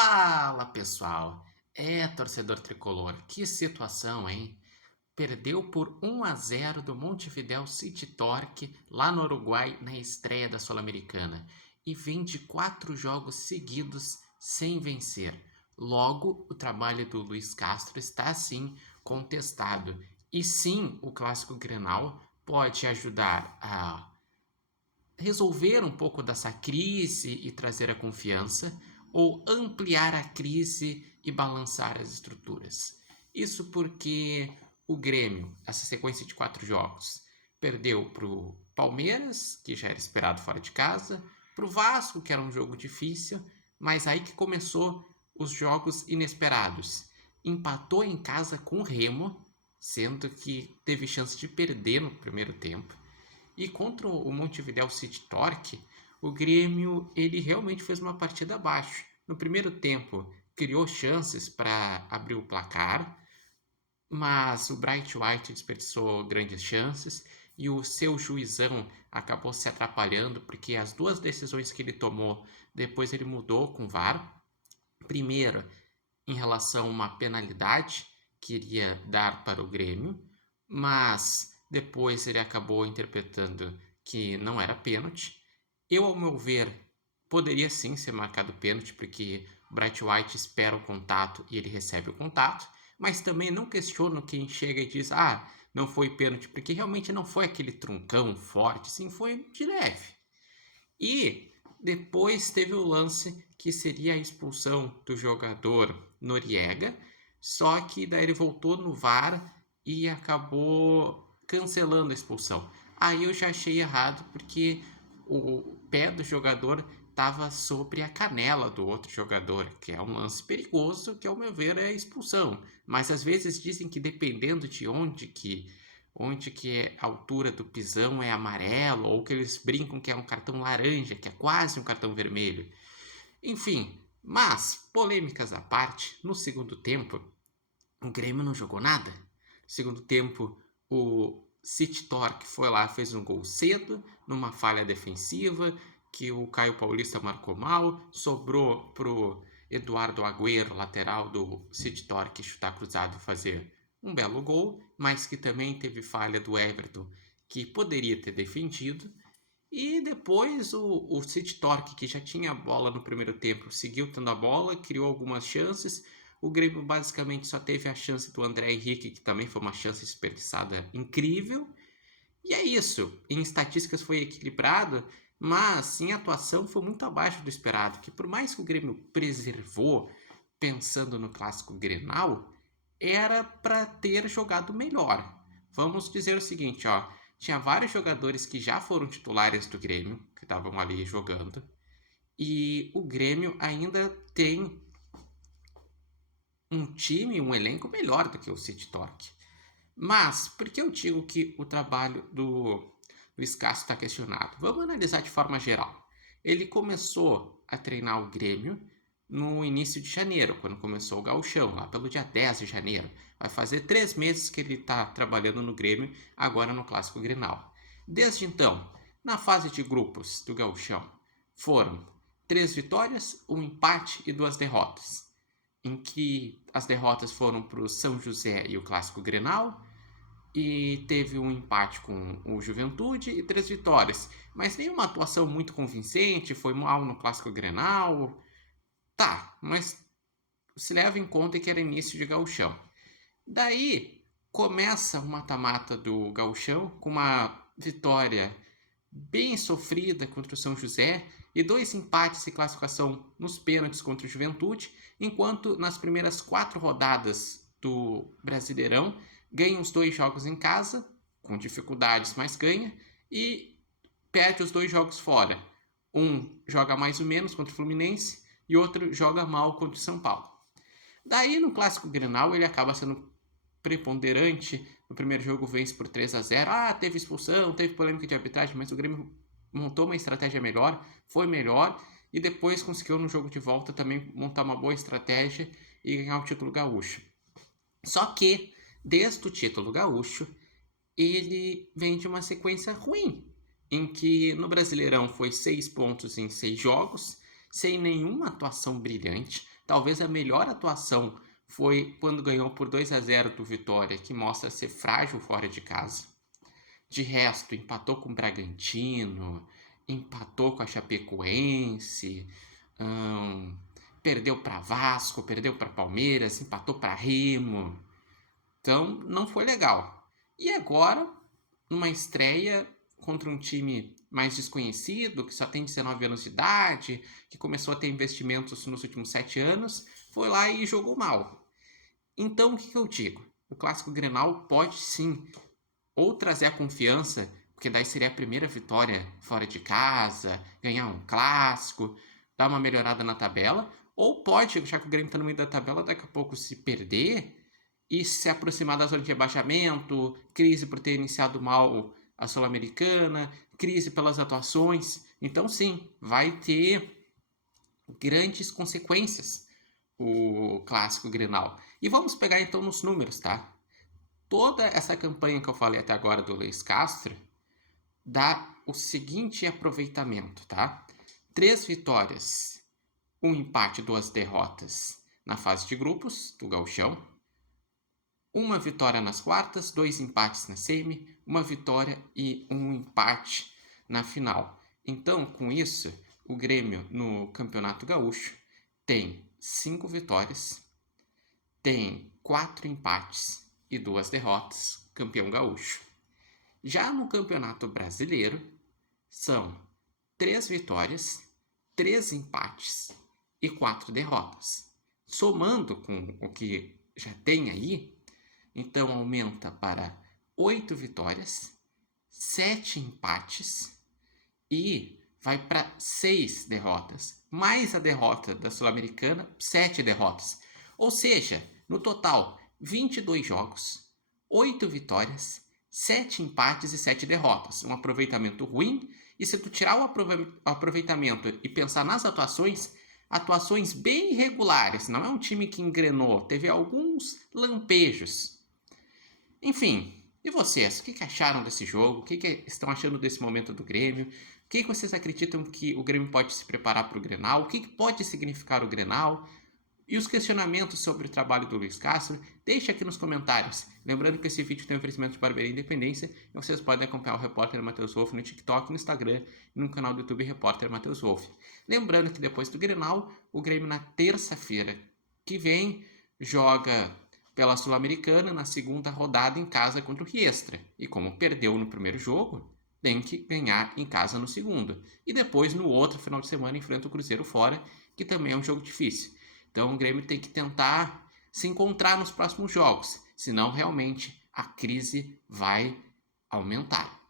Fala, pessoal! Torcedor tricolor, que situação, hein? Perdeu por 1-0 do Montevideo City Torque lá no Uruguai na estreia da Sul-Americana e vem de 4 jogos seguidos sem vencer. Logo, o trabalho do Luiz Castro está sim contestado. E sim, o clássico Grenal pode ajudar a resolver um pouco dessa crise e trazer a confiança, ou ampliar a crise e balançar as estruturas. Isso porque o Grêmio, essa sequência de 4 jogos, perdeu para o Palmeiras, que já era esperado fora de casa, para o Vasco, que era um jogo difícil, mas aí que começou os jogos inesperados. Empatou em casa com o Remo, sendo que teve chance de perder no primeiro tempo. E contra o Montevideo City Torque, o Grêmio ele realmente fez uma partida abaixo. No primeiro tempo, criou chances para abrir o placar, mas o Bright White desperdiçou grandes chances e o seu juizão acabou se atrapalhando porque as duas decisões que ele tomou, depois ele mudou com o VAR. Primeiro, em relação a uma penalidade que iria dar para o Grêmio, mas depois ele acabou interpretando que não era pênalti. Eu, ao meu ver, poderia sim ser marcado pênalti, porque o Bright White espera o contato e ele recebe o contato, mas também não questiono quem chega e diz, não foi pênalti, porque realmente não foi aquele truncão forte, sim, foi de leve. E depois teve o lance que seria a expulsão do jogador Noriega, só que daí ele voltou no VAR e acabou cancelando a expulsão. Aí eu já achei errado porque o pé do jogador estava sobre a canela do outro jogador, que é um lance perigoso, que ao meu ver é expulsão. Mas às vezes dizem que dependendo de onde que é a altura do pisão é amarelo, ou que eles brincam que é um cartão laranja, que é quase um cartão vermelho. Enfim, mas, polêmicas à parte, no segundo tempo, o Grêmio não jogou nada. No segundo tempo, o City Torque foi lá, fez um gol cedo, numa falha defensiva, que o Caio Paulista marcou mal, sobrou pro Eduardo Agüero, lateral do City Torque, chutar cruzado e fazer um belo gol, mas que também teve falha do Everton, que poderia ter defendido. E depois o City Torque, que já tinha a bola no primeiro tempo, seguiu tendo a bola, criou algumas chances. O Grêmio basicamente só teve a chance do André Henrique, que também foi uma chance desperdiçada incrível. E é isso. Em estatísticas foi equilibrado, mas em atuação foi muito abaixo do esperado. Que por mais que o Grêmio preservou, pensando no clássico Grenal, era para ter jogado melhor. Vamos dizer o seguinte, ó, tinha vários jogadores que já foram titulares do Grêmio, que estavam ali jogando, e o Grêmio ainda tem um time, um elenco melhor do que o City Torque. Mas, por que eu digo que o trabalho do Luiz Castro está questionado? Vamos analisar de forma geral. Ele começou a treinar o Grêmio no início de janeiro, quando começou o Gauchão, lá pelo dia 10 de janeiro. Vai fazer 3 meses que ele está trabalhando no Grêmio, agora no Clássico Grenal. Desde então, na fase de grupos do Gauchão, foram 3 vitórias, 1 empate e 2 derrotas, em que as derrotas foram para o São José e o Clássico Grenal, e teve um empate com o Juventude e 3 vitórias, mas nenhuma atuação muito convincente, foi mal no Clássico Grenal. Tá, mas se leva em conta que era início de gauchão. Daí começa o mata-mata do gauchão com uma vitória bem sofrida contra o São José e 2 empates e classificação nos pênaltis contra o Juventude, enquanto nas primeiras 4 rodadas do Brasileirão ganha os 2 jogos em casa, com dificuldades, mas ganha, e perde os 2 jogos fora. Um joga mais ou menos contra o Fluminense e outro joga mal contra o São Paulo. Daí no Clássico Grenal ele acaba sendo preponderante. No primeiro jogo vence por 3-0. Teve expulsão, teve polêmica de arbitragem, mas o Grêmio montou uma estratégia melhor, foi melhor, e depois conseguiu no jogo de volta também montar uma boa estratégia e ganhar o título gaúcho. Só que, desde o título gaúcho, ele vem de uma sequência ruim, em que no Brasileirão foi 6 pontos em 6 jogos, sem nenhuma atuação brilhante. Talvez a melhor atuação foi quando ganhou por 2-0 do Vitória, que mostra ser frágil fora de casa. De resto, empatou com o Bragantino, empatou com a Chapecoense, perdeu para Vasco, perdeu para Palmeiras, empatou para Remo. Então, não foi legal. E agora, numa estreia contra um time mais desconhecido, que só tem 19 anos de idade, que começou a ter investimentos nos últimos 7 anos, foi lá e jogou mal. Então, o que eu digo? O Clássico Grenal pode sim ou trazer a confiança, porque daí seria a primeira vitória fora de casa, ganhar um clássico, dar uma melhorada na tabela, ou pode, já que o Grêmio está no meio da tabela, daqui a pouco se perder e se aproximar da zona de rebaixamento, crise por ter iniciado mal a Sul-Americana, crise pelas atuações. Então, sim, vai ter grandes consequências o Clássico Grenal. E vamos pegar então nos números, tá? Toda essa campanha que eu falei até agora do Luiz Castro dá o seguinte aproveitamento, tá? 3 vitórias, 1 empate, 2 derrotas na fase de grupos do Gauchão. 1 vitória nas quartas, 2 empates na semi, 1 vitória e 1 empate na final. Então, com isso, o Grêmio no Campeonato Gaúcho tem 5 vitórias, tem 4 empates e 2 derrotas, campeão gaúcho. Já no Campeonato Brasileiro, são 3 vitórias, 3 empates e 4 derrotas. Somando com o que já tem aí, então aumenta para 8 vitórias, 7 empates e vai para 6 derrotas. Mais a derrota da Sul-Americana, 7 derrotas. Ou seja, no total, 22 jogos, 8 vitórias, 7 empates e 7 derrotas. Um aproveitamento ruim. E se tu tirar o aproveitamento e pensar nas atuações bem irregulares. Não é um time que engrenou, teve alguns lampejos. Enfim, e vocês? O que acharam desse jogo? O que estão achando desse momento do Grêmio? O que vocês acreditam que o Grêmio pode se preparar para o Grenal? O que pode significar o Grenal? E os questionamentos sobre o trabalho do Luiz Castro, deixe aqui nos comentários. Lembrando que esse vídeo tem oferecimento de Barbearia Independência e vocês podem acompanhar o Repórter Matheus Wolff no TikTok, no Instagram e no canal do YouTube Repórter Matheus Wolff. Lembrando que depois do Grenal, o Grêmio na terça-feira que vem joga pela Sul-Americana na segunda rodada em casa contra o Riestra. E como perdeu no primeiro jogo, tem que ganhar em casa no segundo. E depois, no outro final de semana, enfrenta o Cruzeiro fora, que também é um jogo difícil. Então o Grêmio tem que tentar se encontrar nos próximos jogos, senão realmente a crise vai aumentar.